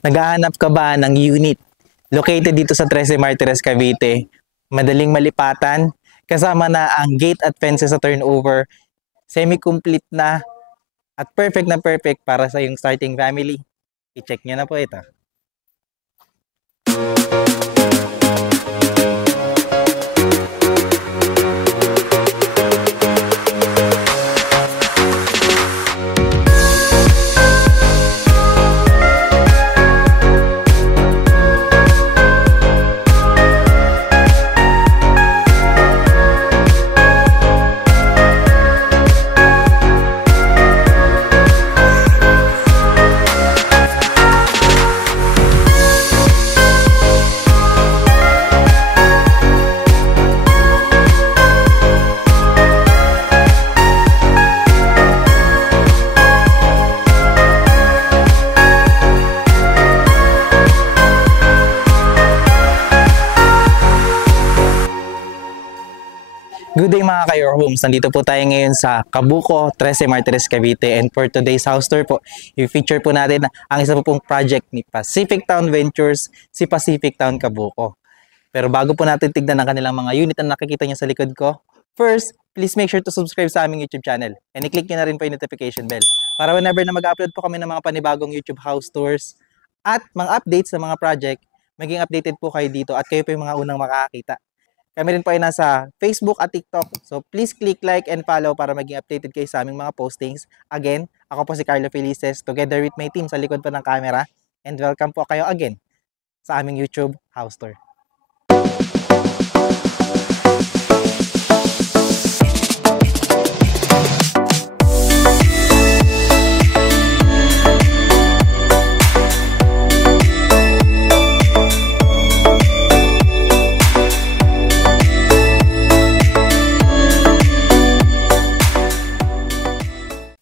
Naghahanap ka ba ng unit located dito sa Trece Martires, Cavite? Madaling malipatan, kasama na ang gate at fences sa turnover, semi-complete na perfect para sa iyong starting family. I-check nyo na po ito. Good day mga ka-Your Homes. Nandito po tayo ngayon sa Cabuco, Trece Martires, Cavite. And for today's house tour po, i-feature po natin ang isa po pong project ni Pacific Town Ventures, si Pacific Town Cabuco. Pero bago po natin tignan ang kanilang mga unit na nakikita nyo sa likod ko, first, please make sure to subscribe sa aming YouTube channel. And i-click nyo na rin po yung notification bell para whenever na mag-upload po kami ng mga panibagong YouTube house tours at mga updates sa mga project, maging updated po kayo dito at kayo po yung mga unang makakakita. Kami rin po ay nasa Facebook at TikTok. So please click like and follow para maging updated kayo sa aming mga postings. Again, ako po si Carlo Felices together with my team sa likod po ng camera. And welcome po kayo again sa aming YouTube house tour.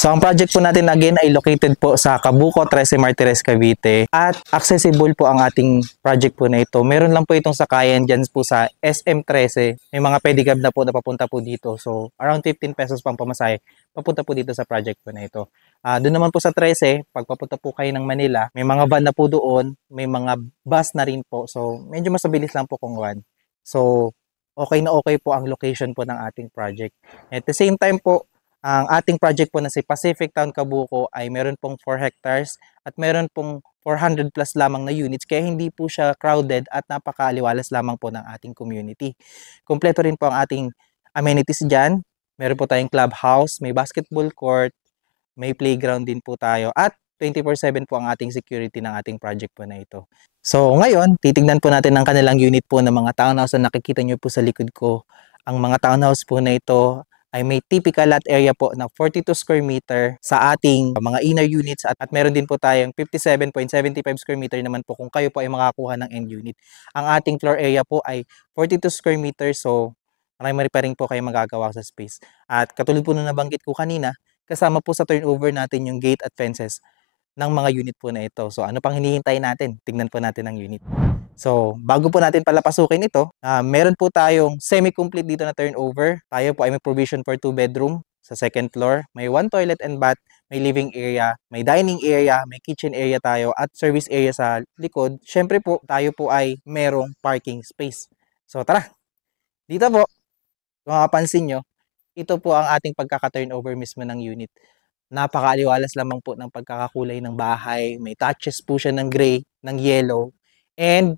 So ang project po natin again ay located po sa Cabuco, Trece Martires, Cavite at accessible po ang ating project po na ito. Meron lang po itong sakayan dyan po sa SM Trece. May mga pedicab na po na papunta po dito. So around 15 pesos pang pamasahe papunta po dito sa project po na ito. Doon naman po sa Trece, pag papunta po kayo ng Manila, may mga van na po doon, may mga bus na rin po. So medyo mas mabilis lang po kung van. So okay na okay po ang location po ng ating project. At the same time po, ang ating project po na si Pacific Town Cabuco ay meron pong 4 hectares at meron pong 400 plus lamang na units kaya hindi po siya crowded at napakaaliwalas lamang po ng ating community. Kompleto rin po ang ating amenities dyan. Meron po tayong clubhouse, may basketball court, may playground din po tayo at 24/7 po ang ating security ng ating project po na ito. So ngayon, titignan po natin ang kanilang unit po ng mga townhouse na nakikita nyo po sa likod ko. Ang mga townhouse po na ito ay may typical lot area po na 42 square meter sa ating mga inner units at meron din po tayong 57.75 square meter naman po kung kayo po ay makakuha ng end unit. Ang ating floor area po ay 42 square meter so marami pa rin po kayo magagawa sa space. At katulad po na nabanggit ko kanina, kasama po sa turnover natin yung gate at fences ng mga unit po na ito. So ano pang hinihintay natin? Tignan po natin ang unit. So, bago po natin pala pasukin ito, meron po tayong semi-complete dito na turnover. Tayo po ay may provision for 2 bedroom sa second floor. May 1 toilet and bath, may living area, may dining area, may kitchen area tayo at service area sa likod. Syempre po, tayo po ay merong parking space. So, tara! Dito po, kung makapansin nyo, ito po ang ating pagkaka-turnover mismo ng unit. Napakaaliwalas lamang po ng pagkakakulay ng bahay. May touches po siya ng gray, ng yellow, and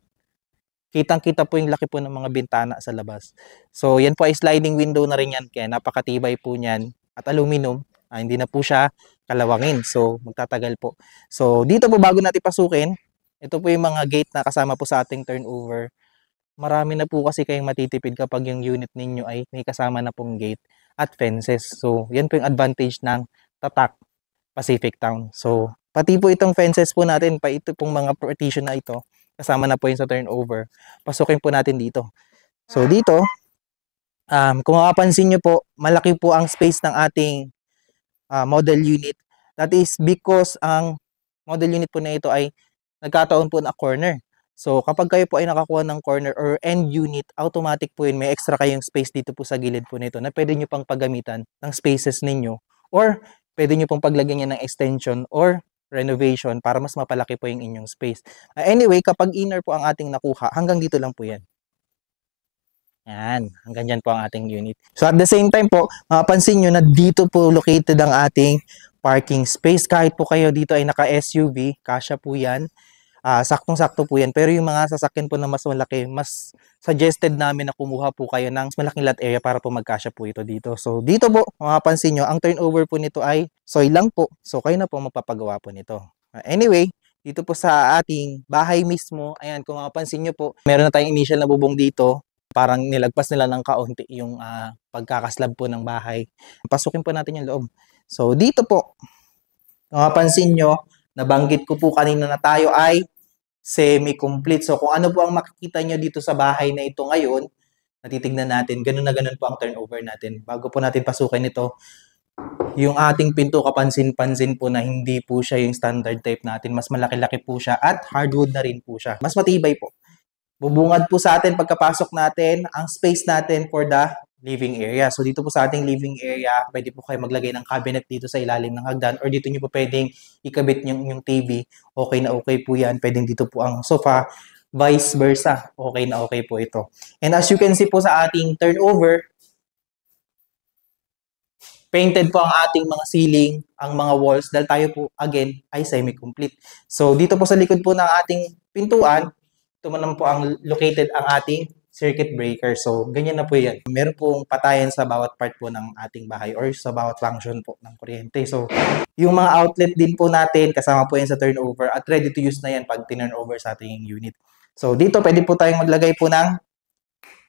kitang-kita po yung laki po ng mga bintana sa labas. So, yan po ay sliding window na rin yan. Kaya napakatibay po niyan. At aluminum, hindi na po siya kalawangin. So, magtatagal po. So, dito po bago natin pasukin, ito po yung mga gate na kasama po sa ating turnover. Marami na po kasi kayong matitipid kapag yung unit ninyo ay may kasama na pong gate at fences. So, yan po yung advantage ng Tatak Pacific Town. So, pati po itong fences po natin, pa ito pong mga partition na ito, kasama na po yun sa turnover. Pasukin po natin dito. So dito, kung mapapansin nyo po, malaki po ang space ng ating model unit. That is because ang model unit po na ito ay nagkataon po na corner. So kapag kayo po ay nakakuha ng corner or end unit, automatic po yun, may extra kayong space dito po sa gilid po nito na pwede nyo pang paggamitan ng spaces ninyo or pwede nyo pong paglagyan niya ng extension or renovation para mas mapalaki po yung inyong space. Anyway, kapag inner po ang ating nakuha, hanggang dito lang po yan. Yan, hanggang dyan po ang ating unit. So at the same time po, mapapansin nyo na dito po located ang ating parking space. Kahit po kayo dito ay naka-SUV, kasya po yan. Saktong-sakto po yan. Pero yung mga sasakyan po na mas malaki, mas suggested namin na kumuha po kayo ng mas malaking lot area para po magkasya po ito dito. So dito po, mapapansin nyo, ang turnover po nito ay soil lang po. So kayo na po magpapagawa po nito. Anyway, dito po sa ating bahay mismo, ayan, kung mapapansin nyo po, meron na tayong initial na bubong dito. Parang nilagpas nila ng kaunti yung pagkakaslab po ng bahay. Pasukin po natin yung loob. So dito po, kung mapapansin nyo, nabanggit ko po kanina na tayo ay semi-complete. So kung ano po ang makikita nyo dito sa bahay na ito ngayon, natitignan natin, ganun na ganun po ang turnover natin. Bago po natin pasukin ito, yung ating pinto, kapansin-pansin po na hindi po siya yung standard type natin. Mas malaki-laki po siya at hardwood na rin po siya. Mas matibay po. Bubungad po sa atin pagkapasok natin ang space natin for the living area. So dito po sa ating living area, pwede po kayo maglagay ng cabinet dito sa ilalim ng hagdan or dito nyo po pwedeng ikabit yung TV. Okay na okay po yan. Pwedeng dito po ang sofa, vice versa. Okay na okay po ito. And as you can see po sa ating turnover, painted po ang ating mga ceiling, ang mga walls, dahil tayo po, again, ay semi-complete. So dito po sa likod po ng ating pintuan, ito naman po ang located ang ating circuit breaker. So, ganyan na po yan. Meron pong patayan sa bawat part po ng ating bahay or sa bawat function po ng kuryente. So, yung mga outlet din po natin, kasama po yan sa turnover at ready to use na yan pag turnover sa ating unit. So, dito pwede po tayong maglagay po ng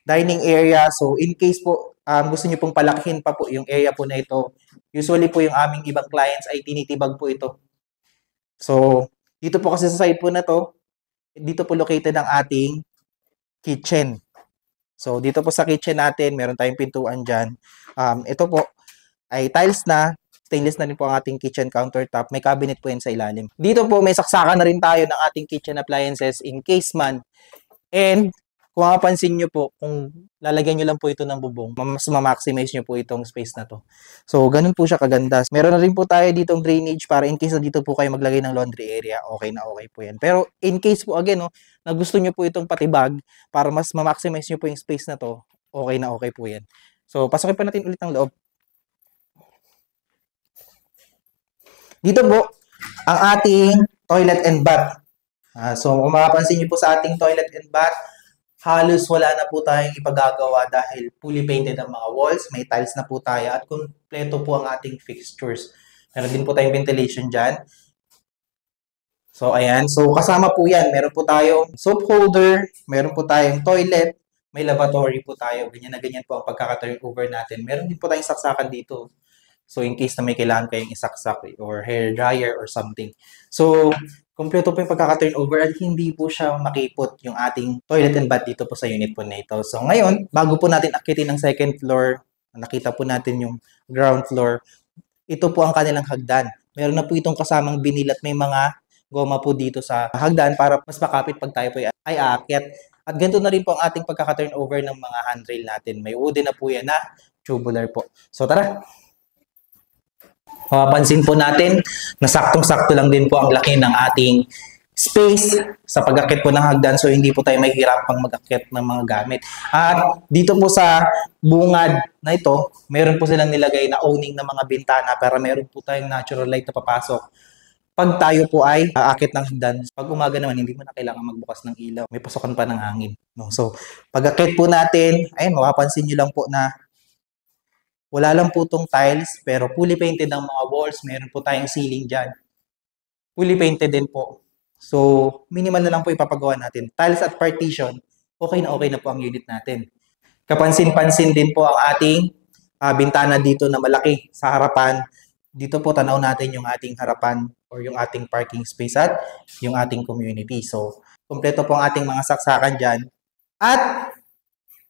dining area. So, in case po gusto niyo pong palakihin pa po yung area po na ito, usually po yung aming ibang clients ay tinitibag po ito. So, dito po kasi sa side po na to, dito po located ang ating kitchen. So, dito po sa kitchen natin, meron tayong pintuan dyan. Ito po ay tiles na, stainless na rin po ang ating kitchen countertop. May cabinet po yan sa ilalim. Dito po, may saksakan na rin tayo ng ating kitchen appliances in case man. And, kung mapapansin nyo po, kung lalagyan nyo lang po ito ng bubong, mas ma-maximize nyo po itong space na to. So, ganun po siya kaganda. Meron na rin po tayo ditong drainage para in case na dito po kayo maglagay ng laundry area, okay na okay po yan. Pero in case po, again, na gusto nyo po itong patibag para mas ma-maximize nyo po yung space na to, okay na okay po yan. So, pasukin pa natin ulit ang loob. Dito po, ang ating toilet and bath. So, kung mapapansin nyo po sa ating toilet and bath, halos wala na po tayong ipagagawa dahil fully painted ang mga walls, may tiles na po tayo at kumpleto po ang ating fixtures. Meron din po tayong ventilation dyan. So, ayan. So, kasama po yan. Meron po tayong soap holder, meron po tayong toilet, may lavatory po tayo. Ganyan na ganyan po ang pagkaka-turnover natin. Meron din po tayong saksakan dito. So, in case na may kailangan kayong isaksak or hair dryer or something. So, kumpleto po yung pagkaka-turnover at hindi po siya makipot yung ating toilet and bath dito po sa unit po na ito. So, ngayon, bago po natin akitin ang second floor, nakita po natin yung ground floor, ito po ang kanilang hagdan. Meron na po itong kasamang binil at may mga goma po dito sa hagdan para mas makapit pag tayo po ay aakyat. At ganito na rin po ang ating pagkaka-turnover ng mga handrail natin. May wooden na po yan na tubular po. So, tara! Mapapansin po natin na saktong-sakto lang din po ang laki ng ating space sa pag-akit po ng hagdan, so hindi po tayo mahihirapang mag-akit ng mga gamit. At dito po sa bungad na ito, meron po silang nilagay na owning ng mga bintana para meron po tayong natural light na papasok pag tayo po ay aakit ng hagdan. Pag umaga naman, hindi mo na kailangan magbukas ng ilaw. May pasukan pa ng hangin. No? So, pag-akit po natin, ayun, mapapansin nyo lang po na wala lang po itong tiles, pero fully painted ang mga walls. Meron po tayong ceiling dyan. Fully painted din po. So, minimal na lang po ipapagawa natin. Tiles at partition, okay na po ang unit natin. Kapansin-pansin din po ang ating bintana dito na malaki sa harapan. Dito po tanaw natin yung ating harapan or yung ating parking space at yung ating community. So, kumpleto po ang ating mga saksakan dyan. At,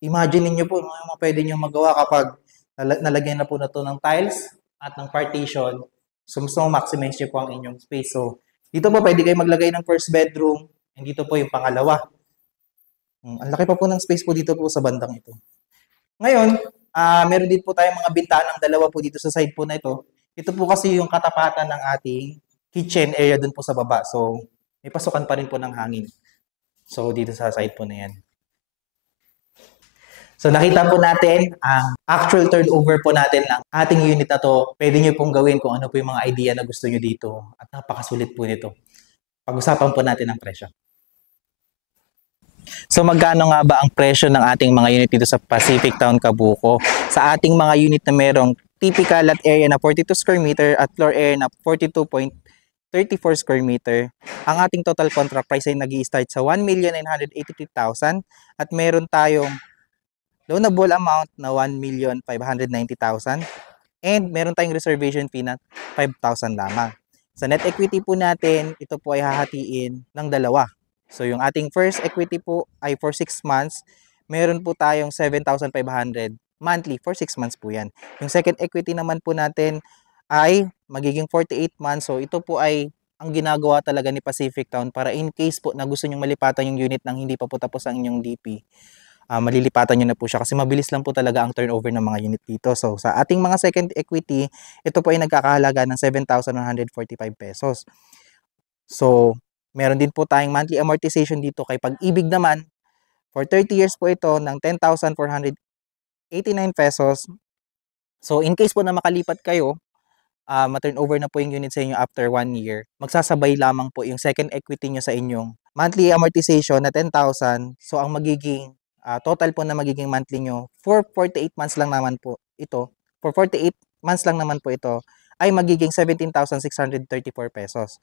imagine niyo po mga pwede nyo magawa kapag nalagyan na po na to ng tiles at ng partition. So, maximize nyo po ang inyong space. So, dito po pwede kayo maglagay ng first bedroom. And dito po yung pangalawa. Ang laki pa po ng space po dito po sa bandang ito. Ngayon, meron din po tayong mga bintanang dalawa po dito sa side po na ito. Ito po kasi yung katapatan ng ating kitchen area dun po sa baba. So, may pasukan pa rin po ng hangin. So, dito sa side po na yan. So, nakita po natin ang actual turnover po natin ng ating unit na to. Pwede nyo pong gawin kung ano po yung mga idea na gusto nyo dito. At napakasulit po nito. Pag-usapan po natin ang presyo. So, magkano nga ba ang presyo ng ating mga unit dito sa Pacific Town, Cabuco? Sa ating mga unit na merong typical lot area na 42 square meter at floor area na 42.34 square meter, ang ating total contract price ay nag-i-start sa 1,983,000 at meron tayong loanable amount na 1,590,000 and meron tayong reservation fee na 5,000 lamang. Sa net equity po natin, ito po ay hahatiin ng dalawa. So yung ating first equity po ay for 6 months, meron po tayong 7,500 monthly for 6 months po yan. Yung second equity naman po natin ay magiging 48 months. So ito po ay ang ginagawa talaga ni Pacific Town para in case po na gusto nyong malipatan yung unit nang hindi pa po tapos ang inyong DP. Malilipatan nyo na po siya kasi mabilis lang po talaga ang turnover ng mga unit dito. So sa ating mga second equity, ito po ay nagkakahalaga ng 7,145 pesos. So meron din po tayong monthly amortization dito kay Pag-ibig naman. For 30 years po ito ng 10,489 pesos. So in case po na makalipat kayo, ma-turnover na po yung unit sa inyo after 1 year, magsasabay lamang po yung second equity nyo sa inyong monthly amortization na 10,000. So ang magiging total po na magiging monthly nyo for 48 months lang naman po ito. For 48 months lang naman po ito ay magiging 17,634 pesos.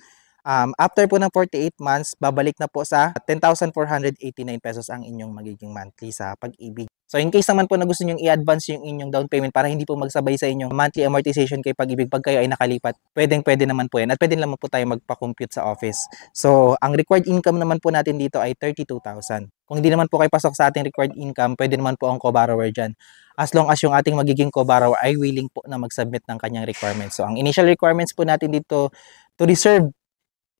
After po ng 48 months, babalik na po sa 10,489 pesos ang inyong magiging monthly sa Pag-ibig. So in case naman po na gusto nyo i-advance yung inyong down payment para hindi po magsabay sa inyong monthly amortization kay Pag-ibig pag kayo ay nakalipat, pwede naman po yan. At pwede naman po tayo magpa-compute sa office. So ang required income naman po natin dito ay 32,000. Kung hindi naman po kayo pasok sa ating required income, pwede naman po ang co-borrower dyan. As long as yung ating magiging co-borrower ay willing po na mag-submit ng kanyang requirements. So ang initial requirements po natin dito to reserve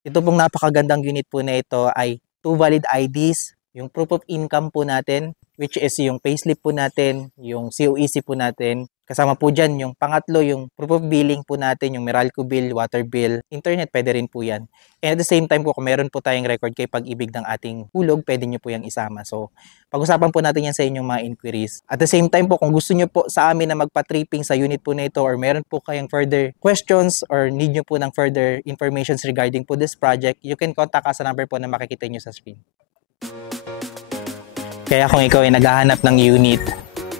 ito pong napakagandang unit po na ito ay 2 valid IDs, yung proof of income po natin, which is yung payslip po natin, yung COEC po natin. Kasama po dyan yung pangatlo, yung proof of billing po natin, yung Meralco bill, water bill, internet, pwede rin po yan. And at the same time po, kung meron po tayong record kay Pag-ibig ng ating hulog, pwede nyo po yung isama. So, pag-usapan po natin yan sa inyong mga inquiries. At the same time po, kung gusto nyo po sa amin na magpa-tripping sa unit po na ito or meron po kayong further questions or need nyo po ng further informations regarding po this project, you can contact us sa number po na makikita nyo sa screen. Kaya kung ikaw ay naghahanap ng unit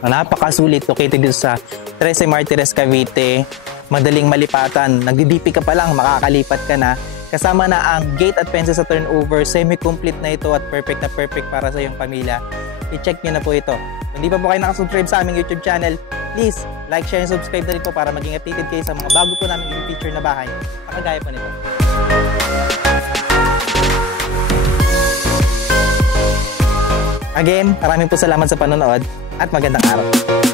na napakasulit located dito sa 13 Martires, Cavite, madaling malipatan, nagdi-DP ka pa lang, makakalipat ka na, kasama na ang gate at fences sa turnover, semi-complete na ito at perfect na perfect para sa iyong pamilya. I-check nyo na po ito. Kung hindi pa po kayo nakasubscribe sa aming YouTube channel, please like, share, and subscribe na rin po para maging updated kayo sa mga bago po namin i-feature na bahay na kagaya po nito. Again, maraming po salamat sa panonood at magandang araw.